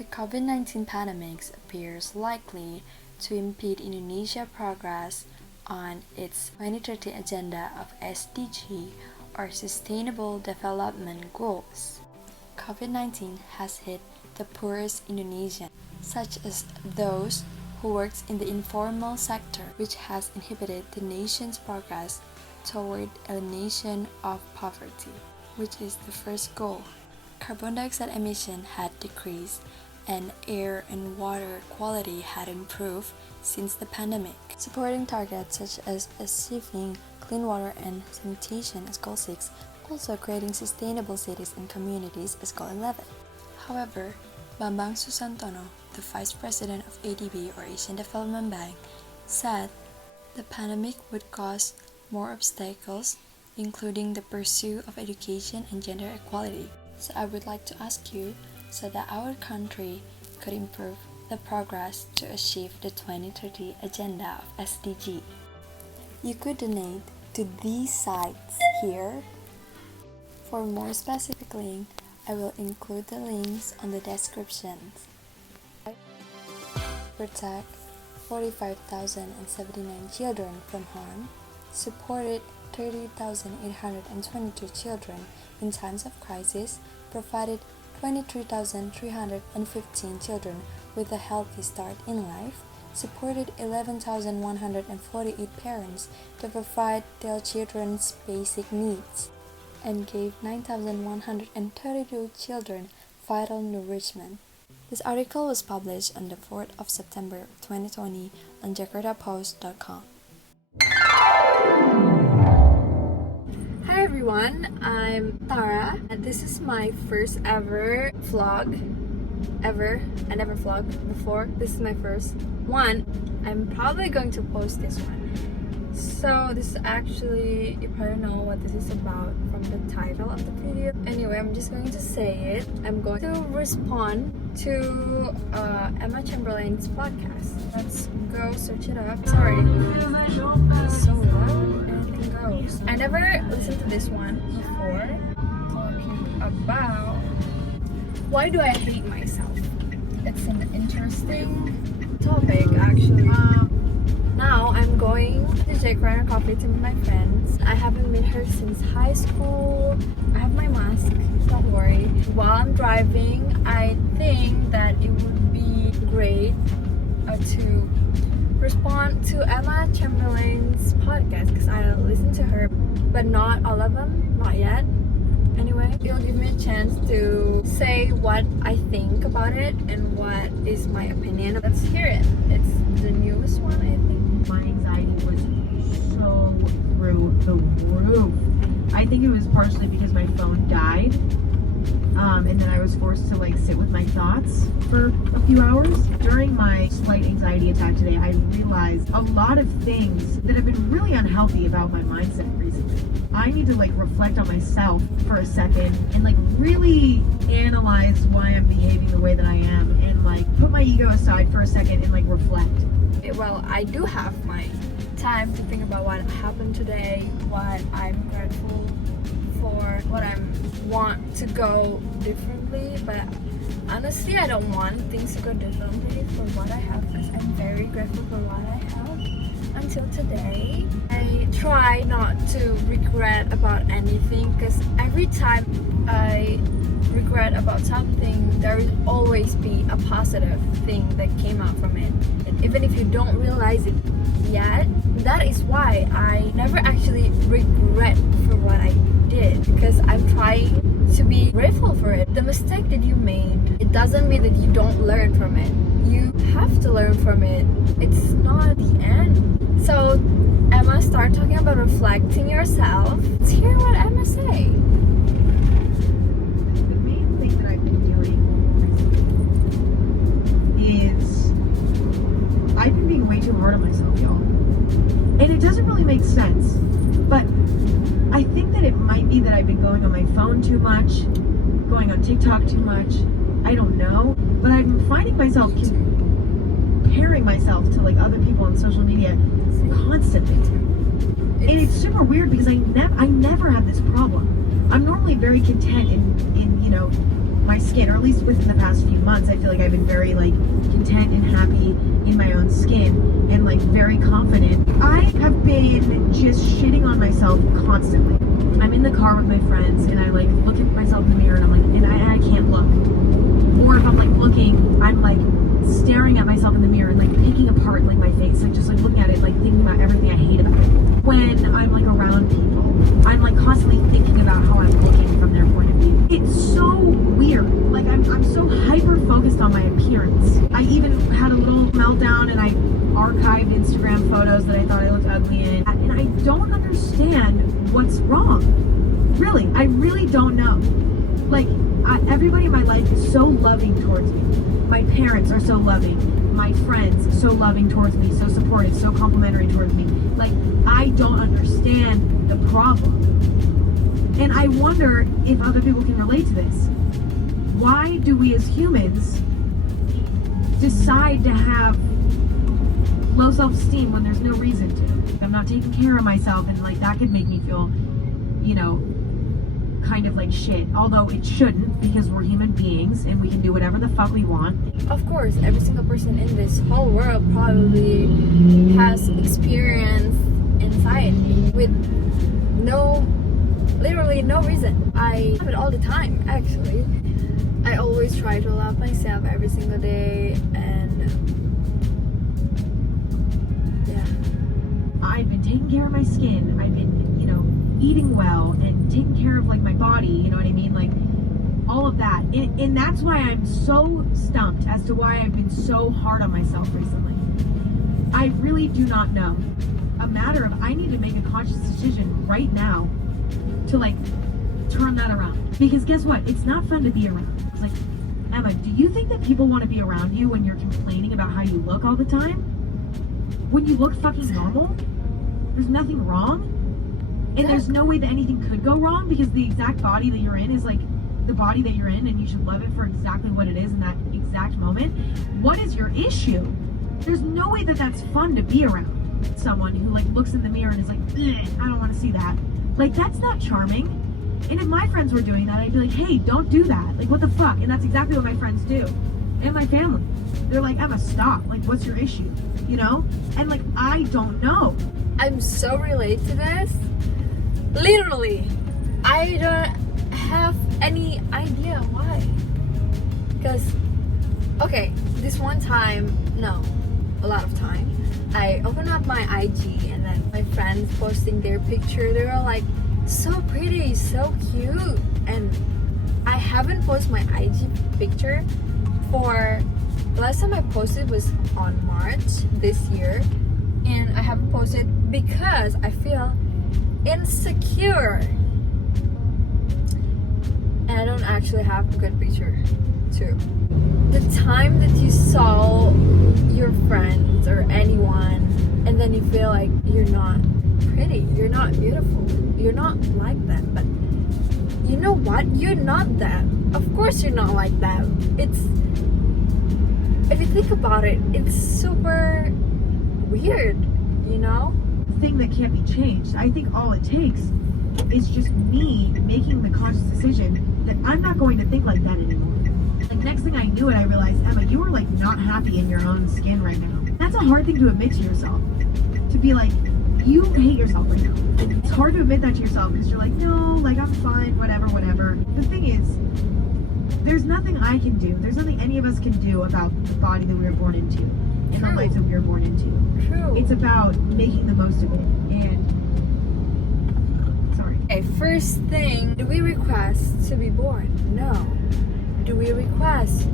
The COVID-19 pandemic appears likely to impede Indonesia's progress on its 2030 agenda of SDG or Sustainable Development Goals. COVID-19 has hit the poorest Indonesians, such as those who work in the informal sector, which has inhibited the nation's progress toward elimination of poverty, which is the first goal. Carbon dioxide emission had decreased and air and water quality had improved since the pandemic, supporting targets such as achieving clean water and sanitation as Goal 6, also creating sustainable cities and communities as Goal 11. However, Bambang Susantono, the Vice President of ADB or Asian Development Bank, said the pandemic would cause more obstacles, including the pursuit of education and gender equality. So I would like to ask you, so that our country could improve the progress to achieve the 2030 agenda of SDG. You could donate to these sites here. For more specific link, I will include the links on the descriptions. Protect 45,079 children from harm, supported 30,822 children in times of crisis, provided 23,315 children with a healthy start in life, supported 11,148 parents to provide their children's basic needs, and gave 9,132 children vital nourishment. This article was published on the 4th of September 2020 on jakartapost.com. Hi everyone, I'm Tara, and this is my first ever vlog. I never vlogged before. This is my first one. I'm probably going to post this one. So this is actually, you probably know what this is about from the title of the video. Anyway, I'm just going to say it. I'm going to respond to Emma Chamberlain's podcast. Let's go search it up. Sorry, it's so loud. Anything goes. I never listened to this one before. Talking about why do I hate myself? It's an interesting topic actually. Now I'm going to Jakarta Coffee to meet my friends. I haven't met her since high school. I have my mask, don't worry. While I'm driving, I think that it would be great to respond to Emma Chamberlain's podcast because I listen to her, but not all of them, not yet. Anyway, it'll give me a chance to say what I think about it and what is my opinion. Let's hear it. It's the newest one, I think. My anxiety was so through the roof. I think it was partially because my phone died, and then I was forced to sit with my thoughts for a few hours. During my slight anxiety attack today, I realized a lot of things that have been really unhealthy about my mindset recently. I need to reflect on myself for a second and really analyze why I'm behaving the way that I am and put my ego aside for a second and reflect. Well, I do have my time to think about what happened today, what I'm grateful for, what I want to go differently, but honestly I don't want things to go differently for what I have because I'm very grateful for what I have until today. I try not to regret about anything because every time I regret about something, there will always be a positive thing that came out from it. And even if you don't realize it yet, that is why I never actually regret for what I did because I'm trying to be grateful for it. The mistake that you made, it doesn't mean that you don't learn from it. You have to learn from it. It's not the end. So Emma, start talking about reflecting yourself. Let's hear what Emma say. I've been being way too hard on myself, y'all. And it doesn't really make sense. But I think that it might be that I've been going on my phone too much, going on TikTok too much. I don't know. But I'm finding myself comparing myself to other people on social media constantly. And it's super weird because I never have this problem. I'm normally very content in my skin, or at least within the past few months, I feel like I've been very like content and happy in my own skin and like very confident. I have been just shitting on myself constantly. I'm in the car with my friends and I like look at myself in the mirror and I'm like, and I can't look. Or if I'm like looking, I'm like staring at myself in the mirror and like picking apart like my face, like just like looking at it, like thinking about everything I hate about it. When I'm like around people, I'm like constantly thinking about how I'm looking from their point of view. It's so weird. Like I'm so hyper focused on my appearance. I even had a little meltdown and I archived Instagram photos that I thought I looked ugly in. And I don't understand what's wrong. Really, I really don't know. Like everybody in my life is so loving towards me. My parents are so loving. My friends so loving towards me, so supportive, so complimentary towards me. Like I don't understand the problem. And I wonder if other people can relate to this. Why do we as humans decide to have low self-esteem when there's no reason to? I'm not taking care of myself and like that could make me feel, you know, kind of like shit. Although it shouldn't, because we're human beings and we can do whatever the fuck we want. Of course, every single person in this whole world probably has experienced anxiety with literally no reason. I have it all the time, actually. I always try to love myself every single day, and yeah. I've been taking care of my skin. I've been, you know, eating well and taking care of like my body, you know what I mean? Like all of that. And that's why I'm so stumped as to why I've been so hard on myself recently. I really do not know. A matter of I need to make a conscious decision right now to like turn that around. Because guess what? It's not fun to be around. It's like, Emma, do you think that people want to be around you when you're complaining about how you look all the time? When you look fucking normal? There's nothing wrong? And there's no way that anything could go wrong, because the exact body that you're in is like the body that you're in, and you should love it for exactly what it is in that exact moment. What is your issue? There's no way that that's fun to be around someone who like looks in the mirror and is like, I don't want to see that. Like that's not charming. And if my friends were doing that, I'd be like, hey, don't do that. Like what the fuck? And that's exactly what my friends do. And my family. They're like, Emma, stop. Like what's your issue? You know? And like I don't know. I'm so related to this. Literally, I don't have any idea why. Because, okay, this one time, no, a lot of time, I opened up my IG and then my friends posting their picture, they were like, so pretty, so cute. And I haven't posted my IG picture for, the last time I posted was on March this year. And I haven't posted because I feel insecure, and I don't actually have a good picture too. The time that you saw your friends or anyone and then you feel like you're not pretty, you're not beautiful, you're not like that, but you know what, you're not that. Of course you're not like that. It's, if you think about it, it's super weird, you know? Thing that can't be changed. I think all it takes is just me making the conscious decision that I'm not going to think like that anymore. Like next thing I knew it, I realized, Emma, you are like not happy in your own skin right now. That's a hard thing to admit to yourself. To be like, you hate yourself right now. And it's hard to admit that to yourself because you're like, no, like I'm fine, whatever. The thing is, there's nothing I can do. There's nothing any of us can do about the body that we were born into. In the life that we were born into. True. It's about making the most of it. And sorry. Okay, first thing, do we request to be born? No. Do we request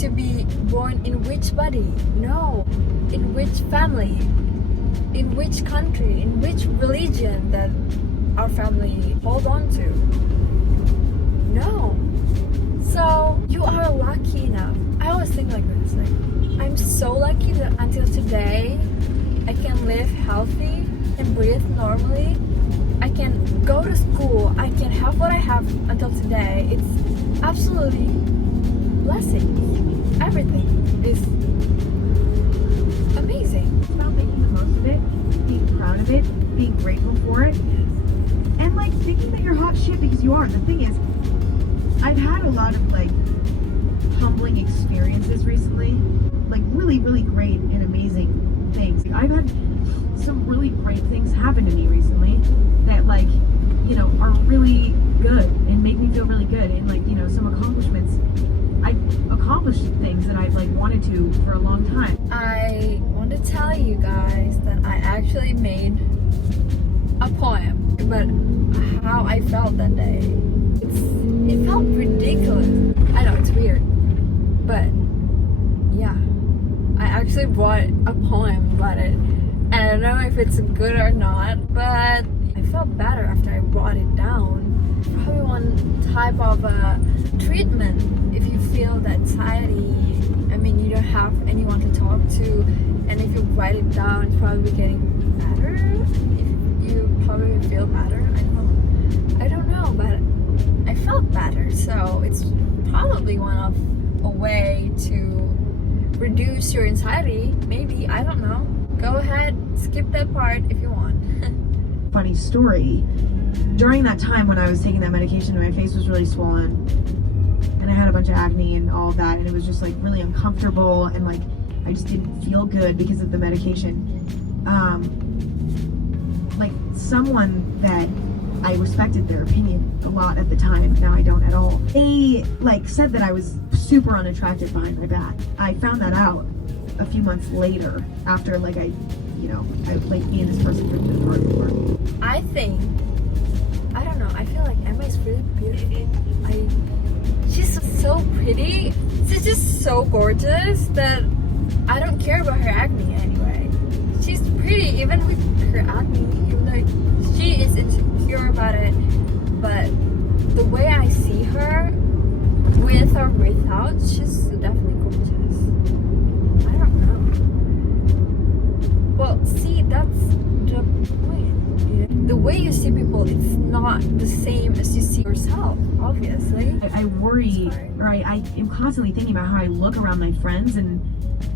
to be born in which body? No. In which family? In which country? In which religion that our family hold on to? No. So you are lucky enough. I always think like this, like I'm so lucky that until today I can live healthy and breathe normally. I can go to school. I can have what I have until today. It's absolutely blessing. Everything is amazing. It's about making the most of it, being proud of it, being grateful for it, and like thinking that you're hot shit because you are. The thing is, I've had a lot of like humbling experiences recently, like really, really great and amazing things. I've had some really great things happen to me recently that like, you know, are really good and make me feel really good, and like, you know, some accomplishments. I accomplished things that I've like wanted to for a long time. I want to tell you guys that I actually made a poem about how I felt that day. It felt ridiculous. I know, it's weird, but yeah, I actually wrote a poem about it. And I don't know if it's good or not, but I felt better after I wrote it down. Probably one type of treatment if you feel that anxiety. I mean, you don't have anyone to talk to, and if you write it down, it's probably getting better. If you probably feel better. I don't know, but I felt better. So it's probably one of a way to reduce your anxiety. Maybe, I don't know. Go ahead, skip that part if you want. Funny story. During that time when I was taking that medication, my face was really swollen, and I had a bunch of acne and all of that, and it was just like really uncomfortable, and like I just didn't feel good because of the medication. Like someone that I respected their opinion a lot at the time, now I don't at all. They like said that I was super unattractive behind my back. I found that out a few months later after like I like me and this person had been hard before. I think, I don't know, I feel like Emma is really beautiful. She's so pretty. She's just so gorgeous that I don't care about her acne anyway. She's pretty even with her acne, even though she is insecure about it. But the way I see her, with or without, she's definitely gorgeous. I don't know. Well, see, that's the point. The way you see people, it's not the same as you see yourself, obviously. I worry, or I am constantly thinking about how I look around my friends and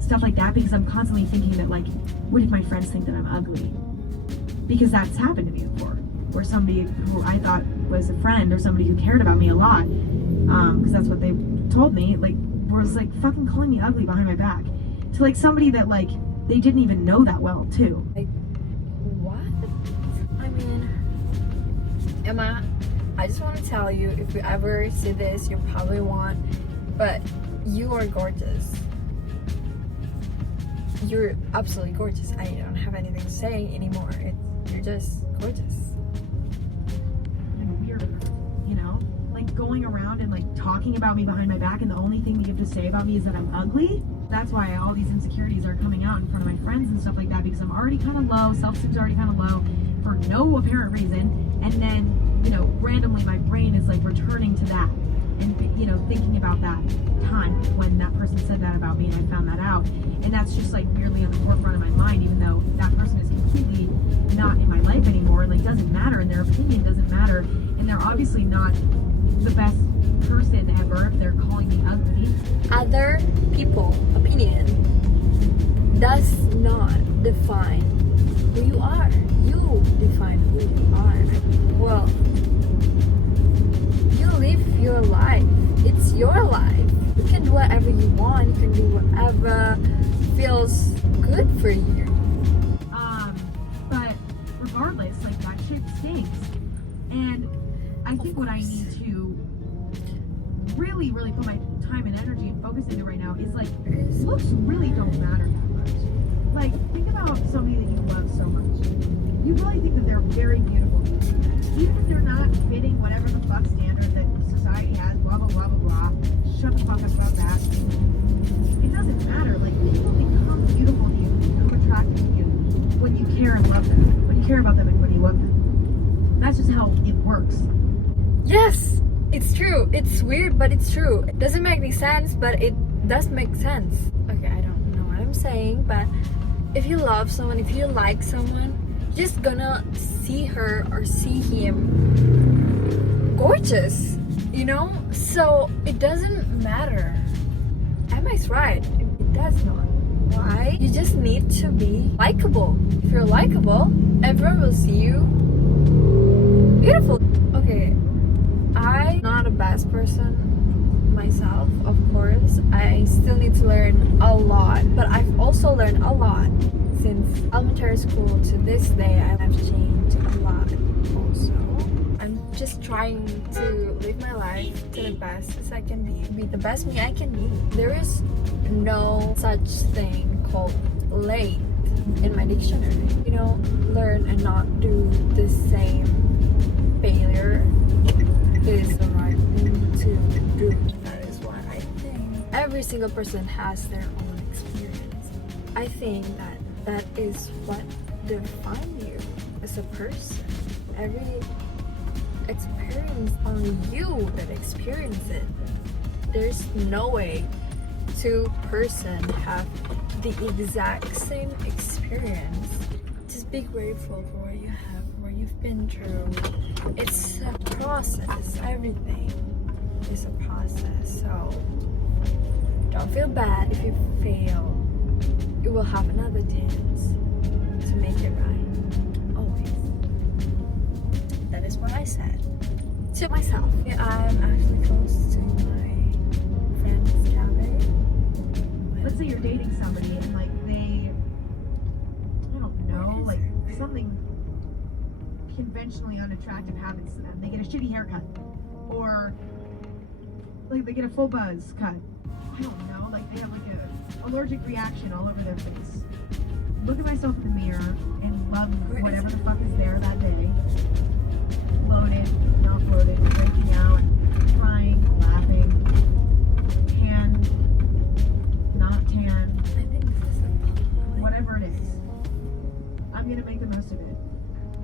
stuff like that, because I'm constantly thinking that like, what if my friends think that I'm ugly? Because that's happened to me before, where somebody who I thought was a friend or somebody who cared about me a lot, because that's what they told me, like was like fucking calling me ugly behind my back, to like somebody that like they didn't even know that well too. Like, what? I mean, Emma, I just want to tell you, if you ever see this, you probably won't, but you are gorgeous. You're absolutely gorgeous. I don't have anything to say anymore. You're just gorgeous. And weird, you know? Like going around and like talking about me behind my back, and the only thing that you have to say about me is that I'm ugly. That's why all these insecurities are coming out in front of my friends and stuff like that, because I'm already kind of low, self-esteem's already kind of low for no apparent reason, and then, you know, randomly my brain is like returning to that, and, you know, thinking about that time when that person said that about me and I found that out, and that's just like weirdly on the forefront of my mind, even though that person is completely not in my life anymore, and like doesn't matter, and their opinion doesn't matter, and they're obviously not the best person ever if they're calling me ugly. Other people opinion does not define who you are. You define who you are. Well, you live your life. It's your life. You can do whatever you want. You can do whatever feels good for you. But regardless, like that shit stinks. And I think what I need to really, really put my time and energy and focus into right now is like, looks really don't matter that much. Like, think about somebody that you love so much. You really think that they're very beautiful, even if they're not fitting whatever the fuck standard that society has, blah, blah, blah, blah, blah. Shut the fuck up about that. It doesn't matter. Like, people become beautiful to you, become attractive to you when you care and love them. When you care about them and when you love them. That's just how it works. Yes, it's true. It's weird, but it's true. It doesn't make any sense, but it does make sense. Okay, I don't know what I'm saying, but if you love someone, if you like someone, you're just gonna see her or see him gorgeous, you know? So it doesn't matter. Emma's right. It does not. Why? You just need to be likable. If you're likable, everyone will see you beautiful. Okay, I'm not a bad best person myself, of course. I still need to learn a lot, but I've also learned a lot since elementary school to this day. I've changed a lot also. I'm just trying to live my life to the best as I can be the best me I can be. There is no such thing called late in my dictionary. You know, learn and not do the same failure is the right thing to do. That is what I think. Every single person has their own experience. I think that is what defines you as a person. Every experience, only you that experience it. There's no way two person have the exact same experience. Just be grateful for what you have, what you've been through. It's a process. Everything is a process. So don't feel bad if you fail. You will have another chance to make it right. Always. That is what I said to myself. Yeah, I'm actually close to my friend's cafe. Let's say you're dating somebody and like they, I don't know, like something conventionally unattractive happens to them. They get a shitty haircut, or like they get a full buzz cut. I don't know, like they have like a allergic reaction all over their face. Look at myself in the mirror and love whatever the fuck is there that day. Loaded, not loaded, breaking out, crying, laughing, tan, not tan, whatever it is. I'm gonna make the most of it.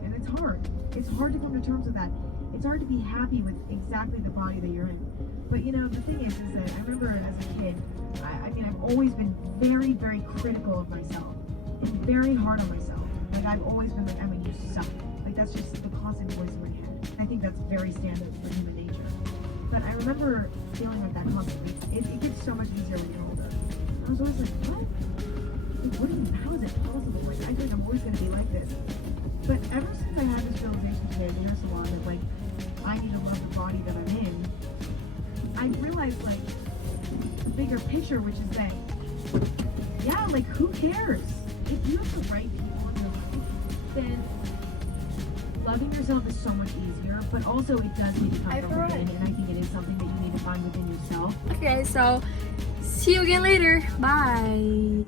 And it's hard. It's hard to come to terms with that. It's hard to be happy with exactly the body that you're in. But you know, the thing is that I remember as a kid, I mean, I've always been very, very critical of myself and very hard on myself. Like I've always been like, I mean, you suck. Like that's just the constant voice in my head. I think that's very standard for human nature. But I remember feeling like that constantly. It gets so much easier when you're older. I was always like, what? Like, what do you, how is it possible? Like, I think I'm always going to be like this. But ever since I had this realization today at the hair salon that, like, I need to love the body that I'm in, I realized, like, the bigger picture, which is that, yeah, like, who cares? If you have the right people in your life, then loving yourself is so much easier, but also it does need to come from within, and I think it is something that you need to find within yourself. Okay, so see you again later. Bye.